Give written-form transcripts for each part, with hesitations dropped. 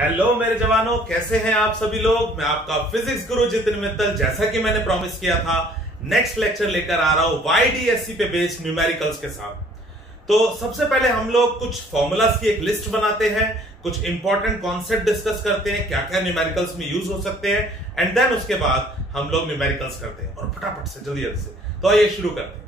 Hello मेरे जवानों, कैसे हैं आप सभी लोग। मैं आपका फिजिक्स गुरु जितिन मित्तल, जैसा कि मैंने प्रॉमिस किया था, नेक्स्ट लेक्चर लेकर आ रहा हूं YDSC पे बेस्ड न्यूमेरिकल्स के साथ। तो सबसे पहले हम लोग कुछ फॉर्मूलाज की एक लिस्ट बनाते हैं, कुछ इंपॉर्टेंट कॉन्सेप्ट डिस्कस करते हैं, क्या क्या न्यूमेरिकल्स में यूज हो सकते हैं, एंड देन उसके बाद हम लोग न्यूमेरिकल्स करते हैं और फटाफट से जल्दी से। तो आइए शुरू करते हैं।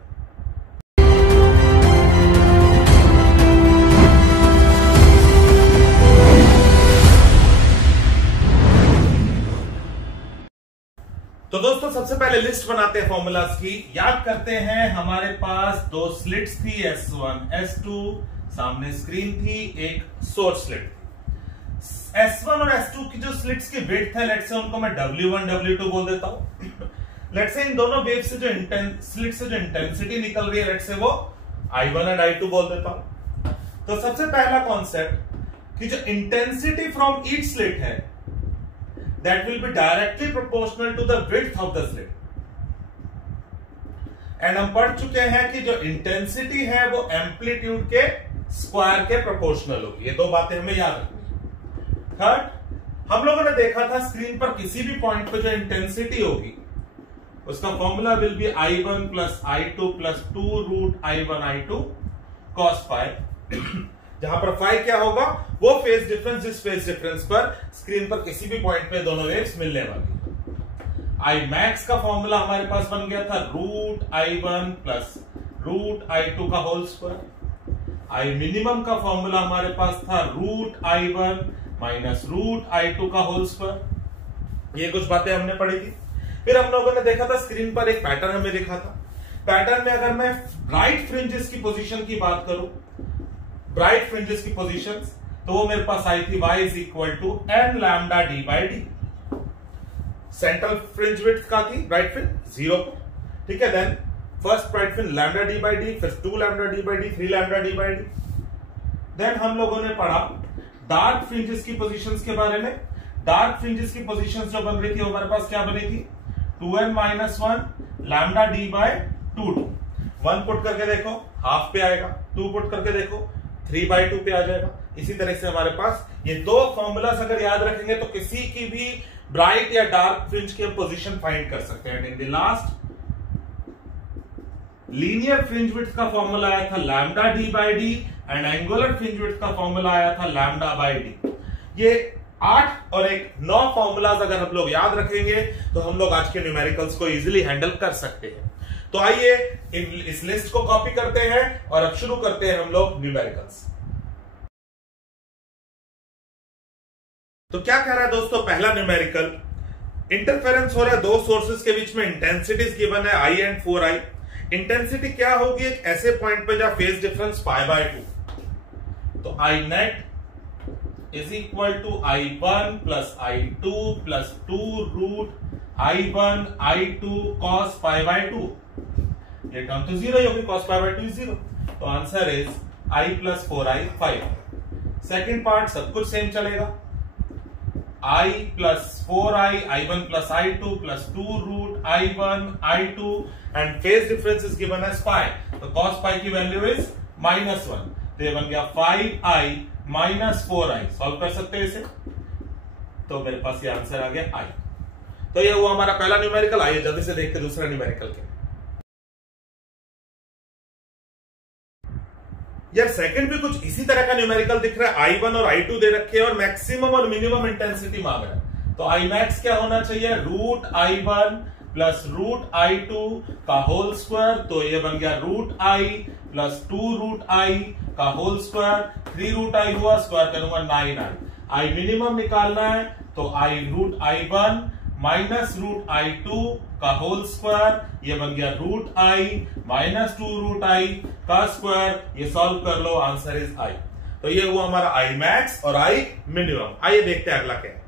तो दोस्तों सबसे पहले लिस्ट बनाते हैं फॉर्मूलाज की। याद करते हैं, हमारे पास दो स्लिट्स थी, S1 S2, सामने स्क्रीन थी, एक सोर्स स्लिट थी। S1 और S2 की जो स्लिट्स की विड्थ है, लेट्स से उनको मैं W1 W2 बोल देता हूं। लेट्स से इन दोनों वेव से जो स्लिट से जो इंटेंसिटी निकल रही है, लेट्स से वो I1 और I2 बोल देता हूं। तो सबसे पहला कॉन्सेप्ट कि जो इंटेंसिटी फ्रॉम ईच स्लिट है that will be directly proportional to the width of the slit. And हम पढ़ चुके हैं कि जो इंटेंसिटी है वो एम्पलीट्यूड के स्क्वायर के प्रोपोर्शनल होगी। ये दो बातें हमें याद रखनी। थर्ड, हम लोगों ने देखा था स्क्रीन पर किसी भी पॉइंट पे जो इंटेंसिटी होगी उसका formula will be I1 plus I2 plus 2 root I1 I2 cos phi, जहां पर फाई क्या होगा, वो फेज डिफरेंस, जिस फेज डिफरेंस पर स्क्रीन पर किसी भी पॉइंट पे दोनों वेव्स मिलने वाली। आई मैक्स का फॉर्मूला हमारे पास बन गया था root I1 plus root I2 का होल स्क्वायर। आई मिनिमम का फॉर्मूला हमारे पास था root I1 minus root I2 का होल स्क्वायर। ये कुछ बातें हमने पढ़ी थी। फिर हम लोगों ने देखा था स्क्रीन पर एक पैटर्न हमें दिखा था। पैटर्न में अगर मैं राइट फ्रिंजेस की पोजीशन की बात करूं, ब्राइट फ्रिंजेस की पोजीशंस, तो वो मेरे पास आई थी y is equal to n lambda D by D. Central fringe width का थी ब्राइट फ्रिंज 0, ठीक है। Then first bright fringe lambda D by D, फिर 2 lambda D by D, 3 lambda D by D. Then हम लोगों ने पढ़ा dark fringes की पोजीशंस के बारे में। डार्क फ्रिंजेस की पोजीशंस जो बन रही थी वो हमारे पास क्या बनी थी, 2n minus 1 lambda D by 2। 1 put करके देखो हाफ पे आएगा, 2 पुट करके देखो 3/2 पे आ जाएगा। इसी तरह से हमारे पास ये दो फॉर्मूलास अगर याद रखेंगे तो किसी की भी ब्राइट या डार्क फ्रिंज की पोजीशन फाइंड कर सकते हैं। In the last linear fringe width का फॉर्मूला आया था lambda D by D, and angular fringe width का फॉर्मूला आया था लैम्डा बाई डी। ये 8 और 9 फॉर्मूलाज अगर हम लोग याद रखेंगे तो हम लोग आज के न्यूमेरिकल्स को इजीली हैंडल कर सकते हैं। तो आइए इस लिस्ट को कॉपी करते हैं और अब शुरू करते हैं हम लोग न्यूमेरिकल्स। तो क्या कह रहा है दोस्तों, पहला न्यूमेरिकल, इंटरफेरेंस हो रहा है दो सोर्सेस के बीच में, इंटेंसिटीज गिवन है I एंड 4I। इंटेंसिटी क्या होगी, एक ऐसे पॉइंट पे जहां फेज डिफरेंस π/2, तो I net is equal to I1 plus I2 plus 2 root I1 I2 cos π/2। ये टर्म तो 0 ही होगी, cos π/2 इज 0, तो answer is I plus 4I 5। Second part सब कुछ सेम चलेगा, I plus 4I I1 plus I2 plus 2 root I1 I2, and phase difference is given as pi, तो cos पाई की value is -1, तो ये बन गया 5I माइनस 4I। सॉल्व कर सकते हैं इसे, तो मेरे पास ये आंसर आ गया I। तो ये हुआ हमारा पहला न्यूमेरिकल। आइए जल्दी से देखते हैं दूसरा न्यूमेरिकल के। यार सेकंड भी कुछ इसी तरह का न्यूमेरिकल दिख रहा है, I1 और I2 दे रखे हैं और मैक्सिमम और मिनिमम इंटेंसिटी मांग रहा है। तो I मैक्स क्या होना चाहिए, root I1 plus root I2 का होल स्क्वायर, तो ये बन गया root I plus 2 root I का होल स्क्वायर, 3 रूट I हुआ, स्क्वायर करूंगा 9I। I मिनिमम निकालना है तो I root I1 minus root I2 का होल स्क्वायर, ये बन गया root I minus 2 root I का स्क्वायर। ये सॉल्व कर लो, आंसर इज I। तो ये हुआ हमारा I मैक्स और I मिनिमम। आइए देखते हैं अगला क्या है।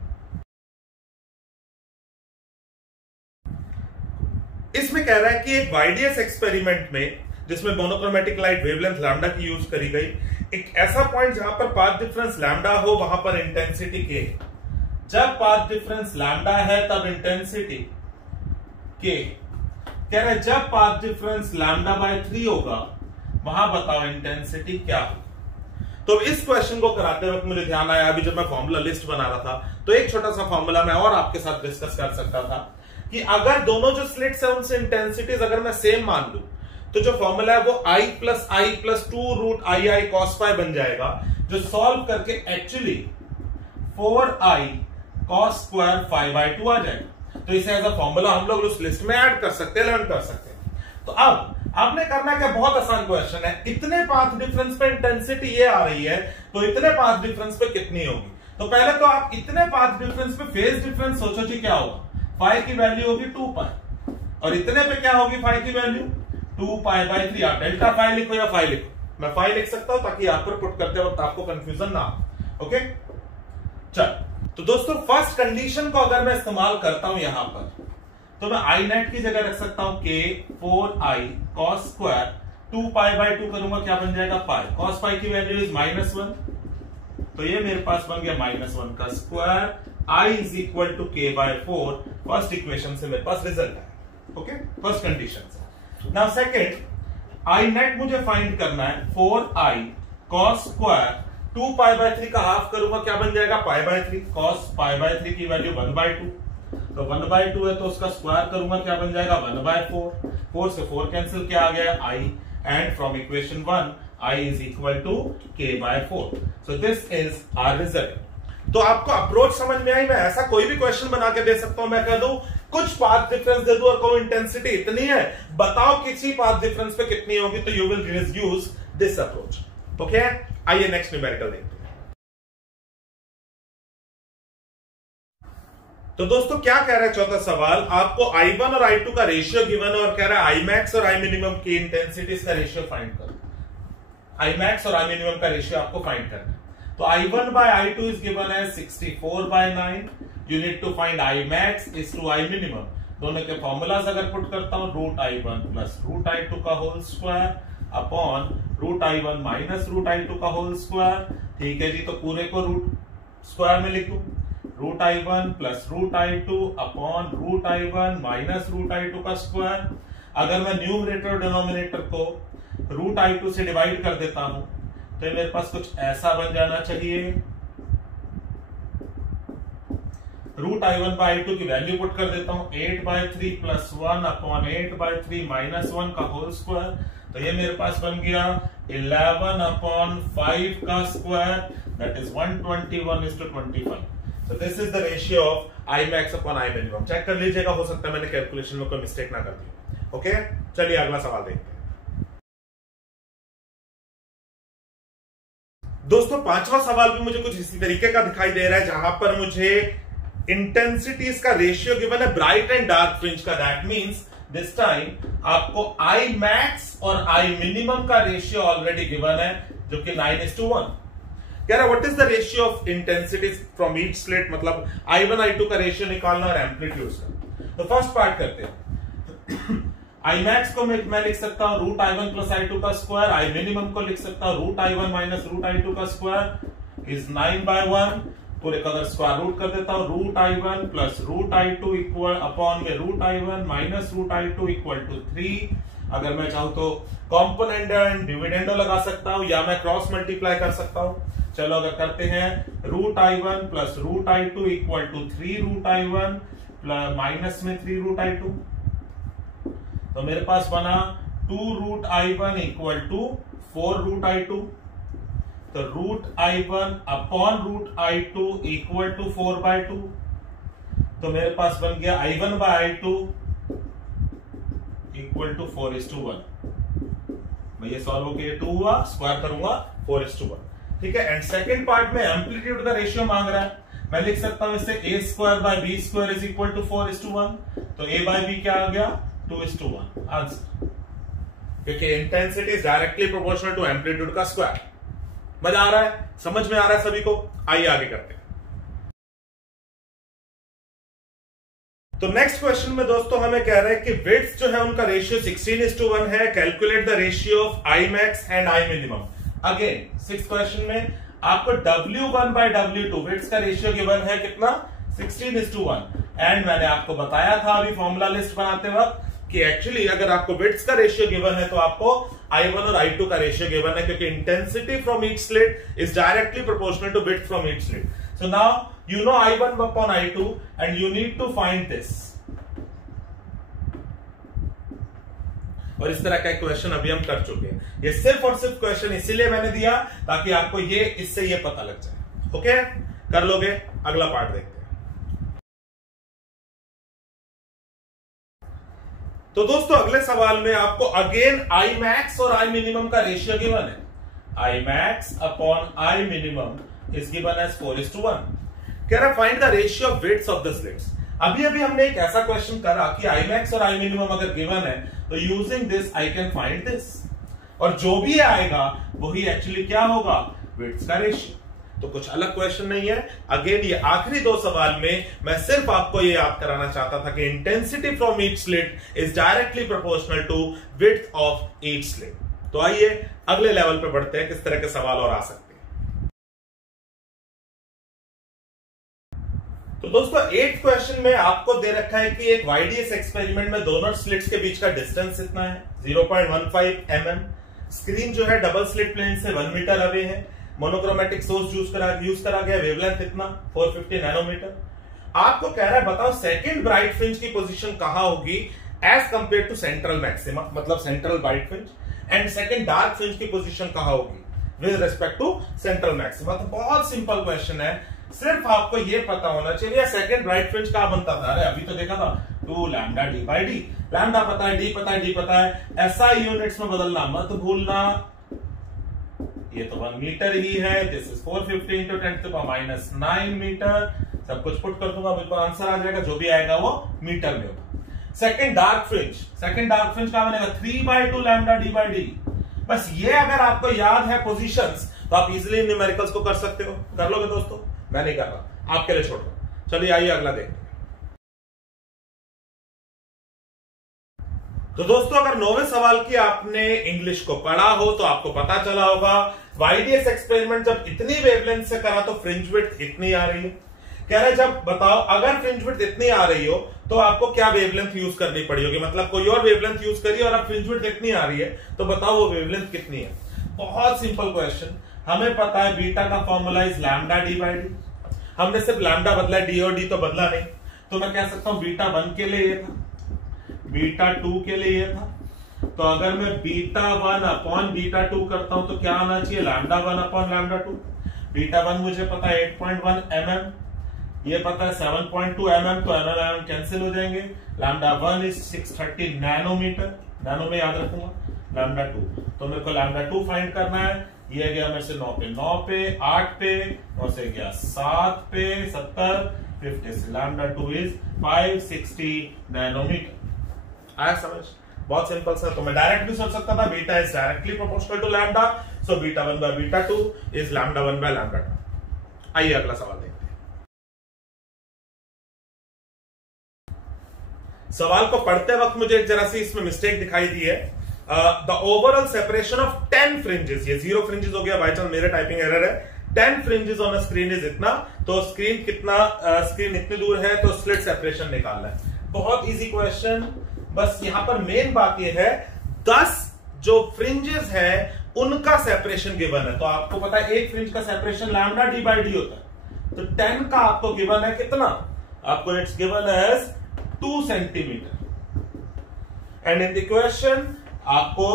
इसमें कह रहा है कि एक YDS एक्सपेरिमेंट में, जिसमें मोनोक्रोमेटिक लाइट वेवलेंथ लैम्डा की यूज करी गई, एक ऐसा पॉइंट जहां पर पाथ डिफरेंस लैम्डा हो, वहां पर इंटेंसिटी के है। जब पाथ डिफरेंस लैम्डा है तब इंटेंसिटी के, कह रहे जब पाथ डिफरेंस लैम्डा बाय 3 होगा वहां बताओ इंटेंसिटी क्या होगी। तो इस क्वेश्चन को कराते वक्त मुझे ध्यान आया, अभी जब मैं फॉर्मूला लिस्ट बना रहा था तो एक छोटा सा फॉर्मूला मैं और आपके साथ डिस्कस कर सकता था कि अगर दोनों जो स्लिट्स है उनसे इंटेंसिटीज अगर मैं सेम मान लूं तो जो फॉर्मूला है वो I+I+2√II cos phi बन जाएगा, जो सॉल्व करके actually 4I cos square phi by 2 आ जाएगा। तो इसे एज अ फॉर्मूला हम लोग उस लिस्ट में ऐड कर सकते हैं, लर्न कर सकते हैं। तो अब आपने करना क्या, बहुत आसान क्वेश्चन है, इतने पाथ डिफरेंस पे इंटेंसिटी ये आ रही है तो इतने पाथ डिफरेंस पे कितनी होगी। तो पहले तो आप इतने पाथ डिफरेंस पे फेज डिफरेंस सोचो जी क्या होगा, फाई की वैल्यू होगी 2 पाई और इतने पे क्या होगी फाई की वैल्यू 2 पाई बाई 3। आप डेल्टा फाई लिखो या फाई लिखो, मैं फाई लिख सकता हूं ताकि आप पर पुट करते वक्त आपको कंफ्यूजन ना हो। ओके चल, तो दोस्तों फर्स्ट कंडीशन को अगर मैं इस्तेमाल करता हूं यहां पर तो मैं आई नेट की जगह रख सकता हूं के 4I cos square 2 pi by 2 करूंगा, क्या बन जाएगा पाई, cos पाई की वैल्यू इज -1, तो ये मेरे पास बन गया -1 का square, I is equal to k by 4। First equation से मेरे पास रिजल्ट है। ओके, फर्स्ट कंडीशन से। नाउ सेकंड, आई नेट मुझे फाइंड करना है 4I cos square 2 pi by 3 का हाफ करूंगा, क्या बन जाएगा pi by 3, cos pi by 3 की वैल्यू 1/2, तो 1/2 है तो उसका स्क्वायर करूंगा, क्या बन जाएगा 1/4, 4 से 4 कैंसिल, क्या आ गया I, and from equation 1 I is equal to k by 4। So this is our result. तो आपको अप्रोच समझ में आई, मैं ऐसा कोई भी क्वेश्चन बना के दे सकता हूं, मैं कह दूं कुछ पाथ डिफरेंस दे दूं और कहूं इंटेंसिटी इतनी है, बताओ किसी पाथ डिफरेंस पे कितनी होगी, तो you will use this approach. Okay, आइए नेक्स्ट न्यूमेरिकल देखते हैं। तो दोस्तों क्या कह रहा है चौथा सवाल, आपको I1 और I2 का रेशियो गिवन है और कह रहा है Imax और I minimum की इंटेंसिटीज का रेशियो फाइंड करो। Imax और I minimum का रेशियो आपको फाइंड करना है। तो I1 by I2 is given है 64/9, you need to find Imax is to I minimum। दोनों के फॉर्मूलाज अगर पुट करता हूं, √I1 प्लस √I2 का whole square upon √I1 minus √I2 का होल स्क्वायर। ठीक है जी, तो पूरे को रूट स्क्वायर में लिखूं, √I1 plus √I2 upon √I1 minus √I2 का स्क्वायर। अगर मैं न्यूमरेटर और डिनोमिनेटर को √I2 से डिवाइड कर देता हूं तो मेरे पास कुछ ऐसा बन जाना चाहिए, √I1 बाई I2 की वैल्यू पुट कर देता हूं 8/3 प्लस 1 अपॉन 8/3 माइनस 1 का होल स्क्वायर, तो ये मेरे पास बन गया 11/5 का square, that is 121:25। So this is the ratio of Imax upon I minimum। Check कर लीजिएगा, हो सकता है मैंने कैलकुलेशन में कोई मिस्टेक ना कर दी। ओके, चलिए अगला सवाल देखते हैं। दोस्तों पांचवा सवाल भी मुझे कुछ इसी तरीके का दिखाई दे रहा है, जहां पर मुझे इंटेंसिटीज का रेशियो गिवन है ब्राइट एंड डार्क फ्रिंज का। दैट मींस दिस टाइम आपको Imax और I minimum का रेशियो ऑलरेडी गिवन है, जो कि 9:1। कह रहा what is the ratio of intensities from each slit, मतलब I1 I2 का रेशियो निकालना और एम्पलीट्यूड्स का। तो फर्स्ट पार्ट करते हैं। Imax को मैं लिख सकता हूं √I1 प्लस I2 का स्क्वायर, I minimum को लिख सकता हूं √I1 माइनस √I2 का स्क्वायर इज 9/1। पूरे का अगर स्क्वायर रूट कर देता हूं, √I1 plus √I2 equal upon में √I1 minus √I2 equal to 3। अगर मैं चाहूं तो कॉम्पोनेंट एंड डिविडेंडो लगा सकता हूं या मैं क्रॉस मल्टीप्लाई कर सकता हूं। चलो अगर करते हैं, √I1 plus √I2 equal to 3√I1 minus में 3√I2, तो मेरे पास बना 2√I1 इक्वल टू 4√I2, तो √I1 upon √I2 equal to 4/2, तो मेरे पास बन गया I1 bye I2 equal to 4:1। मैं ये सॉल्व हो गया, 2 हुआ, स्क्वायर करूंगा 4:1। ठीक है, एंड सेकंड पार्ट में एम्पलीट्यूड का रेशियो मांग रहा है, मैं लिख सकता हूं इससे a² bye b² is equal to 4:1, तो a बाय b क्या आ गया 2:1 आंसर, क्योंकि intensity is directly proportional to amplitude का स्क्वायर। मजा आ रहा है, समझ में आ रहा है सभी को? आइए आगे करते हैं। तो नेक्स्ट क्वेश्चन में दोस्तों हमें कह रहे हैं कि विड्थ जो है उनका रेशियो 16:1 है। Calculate the ratio of Imax and I minimum। Again 6th question में आपको W1 by W2 विड्थ का रेशियो गिवन है कितना 16:1, एंड मैंने आपको बताया था अभी फॉर्मूला लिस्ट बनाते वक्त कि एक्चुअली अगर आपको विड्थ का रेशियो गिवन है तो आपको I1 और I2 का रेशियो गिवन है, क्योंकि intensity from each slit is directly proportional to width from each slit. So now you know I1 upon I2 and you need to find this. और इस तरह का एक क्वेश्चन अभी हम कर चुके हैं. ये सिर्फ और सिर्फ क्वेश्चन इसीलिए मैंने दिया ताकि आपको ये इससे ये पता लग जाए. ओके, कर लोगे? अगला पार्ट देखते हैं. तो दोस्तों अगले सवाल में आपको अगेन I max और I minimum का रेशियो गिवन है. I max upon I minimum is given as 4:1. कह रहा find the ratio of width of the slits. अभी अभी हमने एक ऐसा क्वेश्चन करा कि I max और I minimum अगर गिवन है तो using this I can find this, और जो भी आएगा वही एक्चुअली क्या होगा, विड्थ का रेशियो. तो कुछ अलग क्वेश्चन नहीं है. अगेन ये आखिरी दो सवाल में मैं सिर्फ आपको ये याद कराना चाहता था कि intensity from each slit is directly proportional to width of each slit. तो आइए अगले लेवल पे बढ़ते हैं, किस तरह के सवाल और आ सकते हैं. तो दोस्तों 8th क्वेश्चन में आपको दे रखा है कि एक YDS एक्सपेरिमेंट में दोनों स्लिट्स के बीच का डिस्टेंस इतना है 0.15 mm. स्क्रीन जो है डबल स्लिट प्लेन से 1 मीटर अवे है. मोनोक्रोमेटिक सोर्स यूज करा गया. वेवलेंथ कितना, 450 नैनोमीटर. आपको कह रहा है बताओ सेकंड ब्राइट फ्रिंज की पोजीशन कहां होगी as compare to central maxima, मतलब central bright fringe, and second dark fringe की पोजीशन कहां होगी with respect to central maxima. तो बहुत सिंपल क्वेश्चन है, सिर्फ आपको ये पता होना चाहिए सेकंड ब्राइट फ्रिंज कहां बनता था. अरे अभी तो देखा था 2 lambda D by D. Lambda पता है, डी पता है, डी पता है. SI यूनिट्स में बदलना मत भूलना. ये तो 1 मीटर ही है. This is 450 into 10⁻⁹ metre. सब कुछ पुट कर दूंगा, बिल्कुल आंसर आ जाएगा. जो भी आएगा वो मीटर में होगा. सेकंड डार्क फ्रिंज का बनेगा 3/2 लैम्डा डी बाई डी. बस ये अगर आपको याद है पोजीशंस तो आप इजीली न्यूमेरिकल्स को कर सकते हो. कर लोगे दोस्तों? मैं नहीं कर रहा, आपके लिए छोड़ रहा हूं. चलिए आइए अगला देखते हैं. तो दोस्तों अगर 9वें सवाल की आपने इंग्लिश को पढ़ा हो तो आपको पता चला होगा YDS एक्सपेरिमेंट जब इतनी वेवलेंथ से करा तो फ्रिंज विड्थ इतनी आ रही है. कह रहे जब बताओ अगर फ्रिंज विड्थ इतनी आ रही हो तो आपको क्या वेवलेंथ यूज करनी पड़ी होगी, मतलब कोई और वेवलेंथ यूज करिए और अब फ्रिंज विड्थ इतनी आ रही है तो बताओ वो वेवलेंथ कितनी है. बहुत सिंपल क्वेश्चन. हमें पता है बीटा का formula is lambda D by D. हमने सिर्फ लैम्डा बदला, डी और डी तो बदला नहीं. तो मैं कह सकता हूं बीटा 1 के लिए ये था, बीटा 2 के लिए ये था. तो अगर मैं बीटा 1 अपॉन बीटा 2 करता हूं तो क्या आना चाहिए, लैम्डा 1 अपॉन लैम्डा 2. बीटा 1 मुझे पता है 8.1 mm, ये पता है 7.2 mm, तो mm कैंसिल हो जाएंगे. लैम्डा 1 इज 630 नैनोमीटर, नैनो में याद रखूंगा. लैम्डा 2 तो मेरे को लैम्डा 2 फाइंड करना है. ये गया मेरे से 9 पे 8 पे 9 से गया 7 पे 70 50 से लैम्डा 2 इज 560 नैनोमीटर. आया समझ? बहुत सिंपल सर. तो मैं डायरेक्ट भी सोच सकता था beta is directly proportional to lambda, so beta 1 by beta 2 is lambda 1 by lambda 2. आइए अगला सवाल देखते हैं. सवाल को पढ़ते वक्त मुझे एक जरा सी इसमें मिस्टेक दिखाई दी है. The overall separation of 10 fringes, ये 0 फ्रिंजेस हो गया बाय चांस, मेरे टाइपिंग एरर है. 10 fringes on a screen is इतना, तो स्क्रीन कितना, स्क्रीन इतनी दूर है तो स्लिट सेपरेशन निकालना है. बहुत इजी क्वेश्चन. बस यहां पर मेन बात यह है 10 जो फ्रिंजेस है उनका सेपरेशन गिवन है. तो आपको पता है एक फ्रिंज का separation lambda D by D होता है. तो 10 का आपको गिवन है कितना, आपको it's given as 2 centimetre. And in the question आपको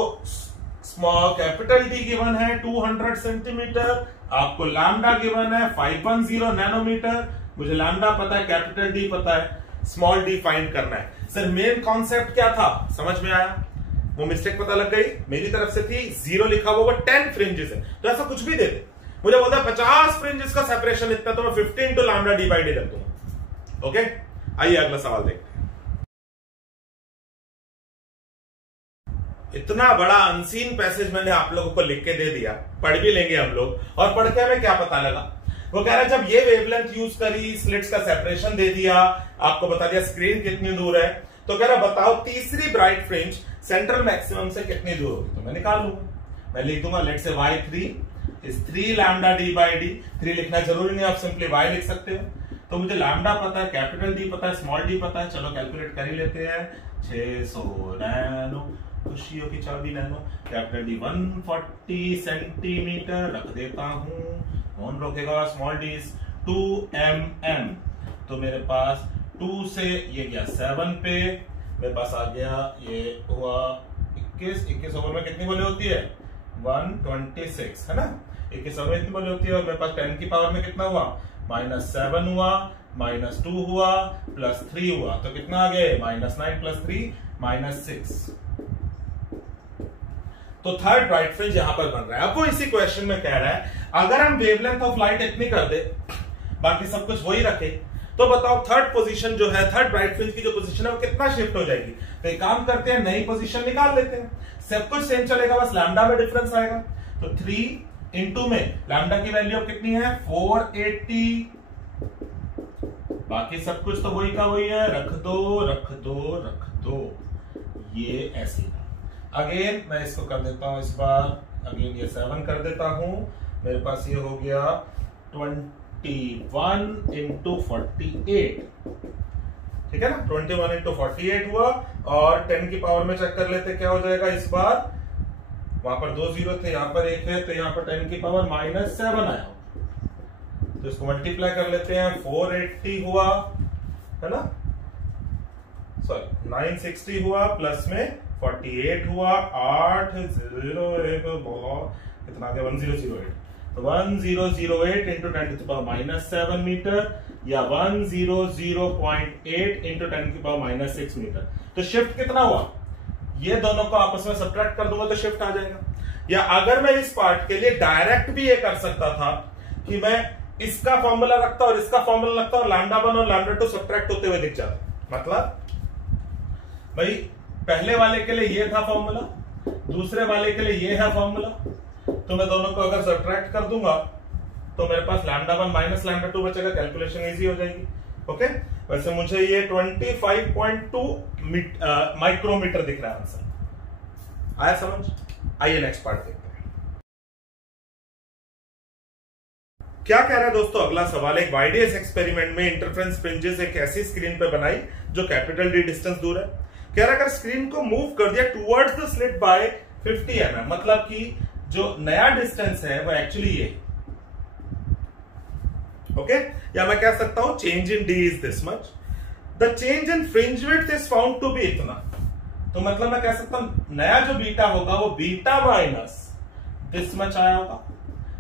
स्मॉल कैपिटल डी गिवन है 200 सेंटीमीटर. आपको लैम्डा गिवन है 510 नैनोमीटर. मुझे लैम्डा पता है, कैपिटल डी पता है, स्मॉल डी फाइंड करना है. सर मेन कॉन्सेप्ट क्या था, समझ में आया? वो मिस्टेक पता लग गई मेरी तरफ से थी. 0 लिखा हुआ 10 फ्रिंजेस है, तो ऐसा कुछ भी दे दे. मुझे बोलता है 50 फ्रिंजेस का सेपरेशन इतना, तो मैं 15 two lambda D by d रख दूंगा. ओके, आइए अगला सवाल देखते हैं. इतना बड़ा अनसीन पैसेज मैंने आप लोगों को लिख के दे दिया, पढ़ भी लेंगे हम लोग. और पढ़ के हमें क्या पता लगा, वो कह रहा है जब ये वेवलेंथ यूज करी, स्लिट्स का सेपरेशन दे दिया, आपको बता दिया स्क्रीन कितनी दूर है, तो कह रहा बताओ तीसरी ब्राइट फ्रिंज सेंट्रल मैक्सिमम से कितनी दूर होगी. तो मैं निकाल लूंगा, मैं लिख दूंगा let's say y3 is 3 lambda D by D. 3 लिखना जरूरी नहीं, आप सिंपली y लिख सकते हो. तो मुझे लैम्डा पता है, कैपिटल डी पता है, स्मॉल डी पता है, चलो कैलकुलेट कर ही लेते हैं। 600 नैनो, खुशियों की चाबी नैनो, कैपिटल डी 140 सेंटीमीटर रख देता हूं, कौन रोकेगा, स्मॉल डी 2 mm, तो मेरे पास 2 से ये गया 7 पे, मेरे पास आ गया, ये हुआ 21 ओवर में कितनी बोली होती है 126, है ना, 21 ओवर में कितनी बोली होती है, और मेरे पास 10 की पावर में कितना हुआ -7 हुआ, -2 हुआ, +3 हुआ, तो कितना आ गया -9 + 3 -6। तो थर्ड ब्राइट फ्रिंज यहां पर बन रहा है। अब वो इसी क्वेश्चन में कह रहा है अगर हम वेवलेंथ ऑफ लाइट इतनी कर दे, बाकी सब कुछ वही रखे, तो बताओ थर्ड पोजीशन जो है, थर्ड ब्राइट फ्रिंज की जो पोजीशन है वो कितना शिफ्ट हो जाएगी। तो एक काम करते हैं, नई पोजीशन निकाल लेते हैं, सब कुछ सेम चलेगा, बस लैम्डा में डिफरेंस आएगा। तो 3 इंटू में लैम्डा की वैल्यू कितनी है 480, बाकी सब कुछ तो वही का वही है, रख दो रख दो रख दो, ये ऐसे। अगेन मैं इसको कर देता हूं, इस बार अगेन ये 7 कर देता हूं, मेरे पास ये हो गया 21 इंटू 48, ठीक है ना, 21 इंटू 48 हुआ, और 10 की पावर में चेक कर लेते क्या हो जाएगा इस बार, वहां पर 2 0 थे, यहां पर 1 है, तो यहां पर 10 की पावर -7 आया, तो इसको मल्टीप्लाई कर लेते हैं, 480 हुआ, है ना, सॉरी 960 हुआ, प्लस में 48 हुआ, 8 0 1 कितना आ गया 1008, तो 1008 इंटू 10 की पावर -7 मीटर, या 100.8 इंटू 10 की पावर -6 मीटर। तो शिफ्ट कितना हुआ, ये दोनों को आपस में सब्ट्रैक्ट कर दूंगा तो शिफ्ट आ जाएगा। या अगर मैं इस पार्ट के लिए डायरेक्ट भी ये कर सकता था कि मैं इसका फॉर्मूला रखता और इसका फॉर्मूला रखता और λ1 और λ2 सब्ट्रैक्ट होते हुए दिख जाता। मतलब भाई पहले वाले के लिए ये था फॉर्मूला, दूसरे वाले के लिए ये है फॉर्मूला, तो मैं दोनों को अगर सब्ट्रैक्ट कर दूंगा तो मेरे पास λ1 माइनस λ2 बचेगा, कैलकुलेशन इजी हो जाएगी। ओके, वैसे मुझे ये 25.2 माइक्रोमीटर दिख रहा है आंसर। आया समझ? आइए नेक्स्ट पार्ट देखते हैं। क्या कह रहा है दोस्तों अगला सवाल, एक वाइडियस एक्सपेरिमेंट में इंटरफ्रेंस फ्रिंजेस एक ऐसी स्क्रीन पे बनाई जो कैपिटल डी डिस्टेंस दूर है। कह रहा है अगर स्क्रीन को मूव कर दिया towards the slit by 50 mm, मतलब कि जो नया डिस्टेंस है वो एक्चुअली ये, ओके, या मैं कह सकता हूं change in D is this much, the change in fringe width is found to be इतना। तो मतलब मैं कह सकता हूं नया जो बीटा होगा वो बीटा माइनस दिस मच आया होगा।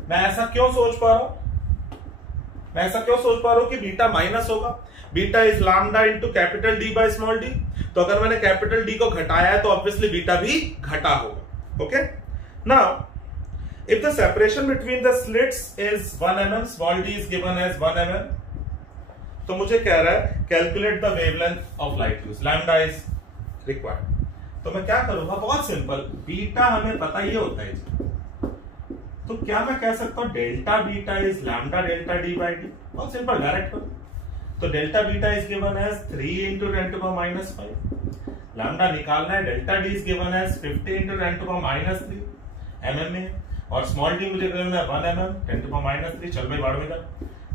मैं ऐसा क्यों सोच पा रहा हूं कि बीटा माइनस होगा, beta is lambda into capital D by small D, तो अगर मैंने कैपिटल डी को घटाया है तो ऑब्वियसली बीटा भी घटा होगा। Okay, now if the separation between the slits is 1 mm, small d is given as 1 mm, तो मुझे कह रहा है calculate the wavelength of light use, lambda is required. तो मैं क्या करूंगा, बहुत सिंपल, बीटा हमें पता ही होता है, तो क्या मैं कह सकता हूं delta beta is lambda delta D by d, बहुत सिंपल, डायरेक्ट करो। तो delta beta is given as 3 into 10 to power -5, lambda निकालना है, delta D is given as 50 into 10 to power -3 mm में, और स्मॉल डी मुझे गिवन है 1 mm 10 to power -3, चल भाई बाढ़ में कर,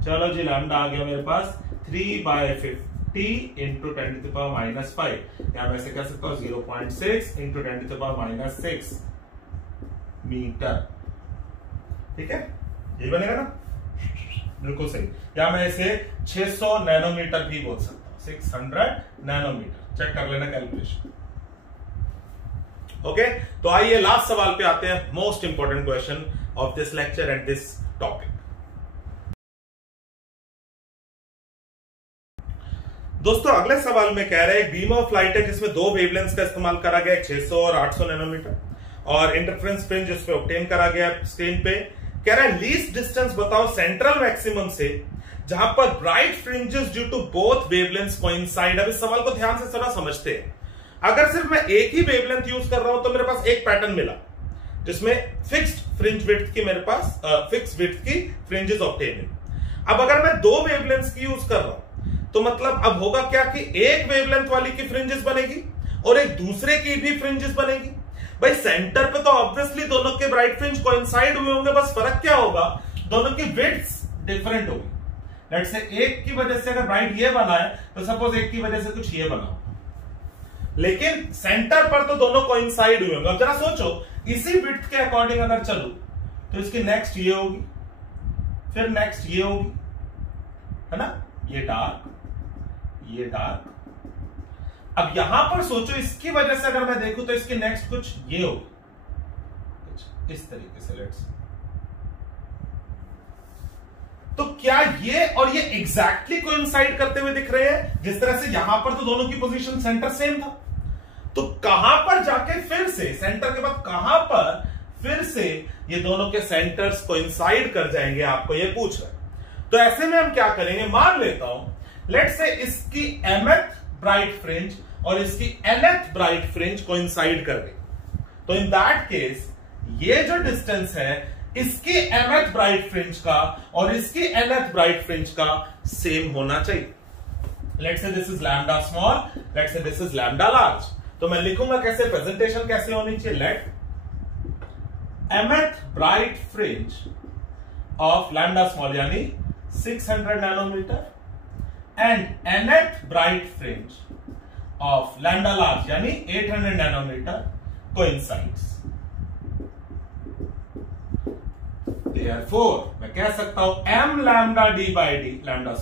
चलो जी लैम्डा आ गया मेरे पास 3/50 इंटू 10 टू पावर -5, या मैं ऐसे कह सकता हूं 0.6 इंटू 10 टू पावर -6 मीटर, ठीक है, ये बनेगा ना, बिल्कुल सही। या मैं इसे 600 नैनोमीटर भी बोल सकता हूं, 600 नैनोमीटर, चेक कर लेना कैलकुलेशन। ओके, तो आइए लास्ट सवाल पे आते हैं, most important question of this lecture and this topic. दोस्तों अगले सवाल में कह रहे हैं बीम ऑफ लाइट है जिसमें दो वेवलेंथ्स का इस्तेमाल करा गया, 600 और 800 नैनोमीटर, और इंटरफ्रेंस फ्रिंज जिसपे ऑब्टेन करा गया स्क्रीन पे। कह रहा है लीस्ट डिस्टेंस बताओ सेंट्रल मैक्सिमम से जहां पर bright fringes due to both wavelengths coincide. अब इस सवाल को ध्यान से थोड़ा समझते हैं। अगर सिर्फ मैं एक ही वेवलेंथ यूज कर रहा हूं तो मेरे पास एक पैटर्न मिला जिसमें फिक्स्ड फ्रिंज विड्थ की मेरे पास फिक्स्ड विड्थ की फ्रिंजेस ऑब्टेन है। अब अगर मैं दो वेवलेंथ्स की यूज कर रहा हूं तो मतलब अब होगा क्या कि एक वेवलेंथ वाली की फ्रिंजेस बनेगी और एक दूसरे की भी फ्रिंजेस बनेगी। भाई सेंटर पे तो ऑब्वियसली दोनों के ब्राइट फ्रिंज कोइंसाइड हुए होंगे, बस फर्क क्या होगा, दोनों की विड्थ्स डिफरेंट होगी। लेट्स से एक की वजह से अगर ब्राइट ये बना है तो सपोज एक की वजह से कुछ ये बना, लेकिन सेंटर पर तो दोनों कोइंसाइड हुए होंगे। अब जरा सोचो, इसी विड्थ के अकॉर्डिंग अगर चलूं तो इसकी नेक्स्ट ये होगी, फिर नेक्स्ट ये होगी, है ना, ये डार्क, ये डार्क। अब यहां पर सोचो, इसकी वजह से अगर मैं देखूं तो इसकी नेक्स्ट कुछ ये होगी, कुछ इस तरीके से। लेट्स, तो क्या ये और ये एग्जैक्टली कोइंसाइड करते हुए दिख रहे हैं? जिस तरह से यहां पर तो दोनों की पोजीशन सेंटर सेम था, तो कहां पर जाके फिर से सेंटर के बाद कहां पर फिर से ये दोनों के सेंटर्स कोइंसाइड कर जाएंगे, आपको ये पूछ रहा है। तो ऐसे में हम क्या करेंगे, मान लेता हूं लेट्स से इसकी mth ब्राइट फ्रिंज और इसकी nth ब्राइट फ्रिंज कोइंसाइड कर गई, तो इन दैट केस ये जो डिस्टेंस है इसकी mth ब्राइट फ्रिंज का और इसकी nth ब्राइट फ्रिंज का सेम होना चाहिए। Let's say this is lambda small, let's say this is lambda large. तो मैं लिखूंगा कैसे, प्रेजेंटेशन कैसे होनी चाहिए, let mth bright fringe of lambda small यानी 600 nanometre and nth bright fringe of lambda large यानी 800 नैनोमीटर कोइंसाइड्स। Therefore, मैं कह सकता हूं m lambda d by D, lambda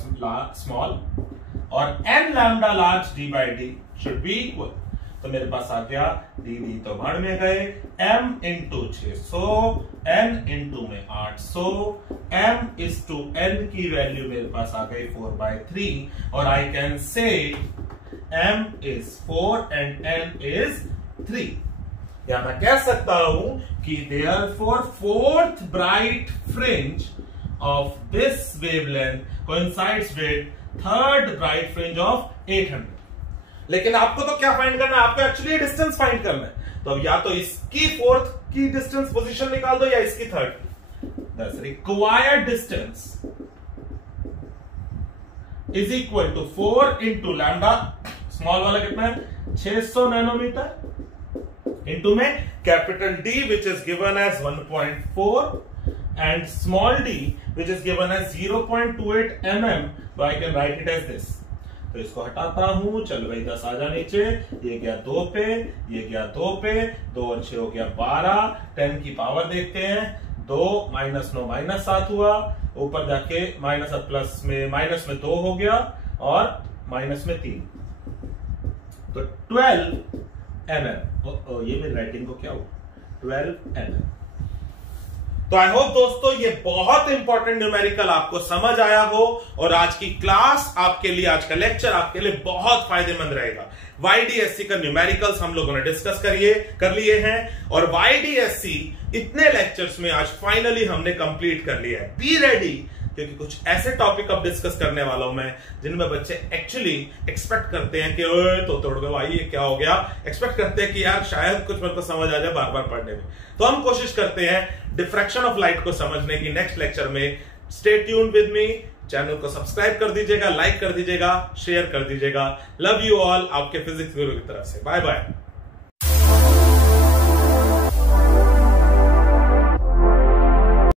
small और n lambda large d by D should be equal. तो मेरे पास आ गया डी तो भाड़ में गए, m इंटू 600, n इंटू में 800, m इज टू n की वैल्यू मेरे पास आ गई 4/3 और I can say m is 4 and n is 3। या मैं कह सकता हूं कि therefore fourth bright fringe of this wavelength coincides with third bright fringe of 800। लेकिन आपको तो क्या फाइंड करना है, आपको एक्चुअली डिस्टेंस फाइंड करना है। तो अब या तो इसकी फोर्थ की डिस्टेंस पोजीशन निकाल दो या इसकी थर्ड की। That's required distance is equal to 4 into lambda small वाला कितना है 600 नैनोमीटर इंटू में capital D which is given as 1.4 and small d which is given as 0.28 mm, so I can write it as this। तो इसको हटाता हूं, चल भाई 10 आ जा नीचे, ये गया 2 पे, ये गया 2 पे, 2 और 6 हो गया 12, 10 की पावर देखते हैं, 2 माइनस 9 माइनस 7 हुआ, ऊपर जाके माइनस प्लस में 2 हो गया और माइनस में 3, तो 12 mm। ये मेरी राइटिंग को क्या हुआ 12 mm। तो आई होप दोस्तों ये बहुत इंपॉर्टेंट न्यूमेरिकल आपको समझ आया हो और आज की क्लास आपके लिए, आज का लेक्चर आपके लिए बहुत फायदेमंद रहेगा। YDSC का न्यूमेरिकल्स हम लोगों ने डिस्कस कर लिए हैं और YDSC इतने लेक्चर्स में आज फाइनली हमने कंप्लीट कर लिया है। बी रेडी, क्योंकि कुछ ऐसे टॉपिक अब डिस्कस करने वाला हूं मैं जिनमें बच्चे एक्चुअली एक्सपेक्ट करते हैं कि ओए तो तोड़ गए भाई ये क्या हो गया, एक्सपेक्ट करते हैं कि यार शायद कुछ मेरे को समझ आ जाए बार बार पढ़ने में। तो हम कोशिश करते हैं डिफ्रैक्शन ऑफ लाइट को समझने की नेक्स्ट लेक्चर में। Stay tuned with me, channel को सब्सक्राइब कर दीजिएगा, लाइक कर दीजिएगा, शेयर कर दीजिएगा। लव यू ऑल, आपके फिजिक्स गुरु की तरफ से। Bye bye.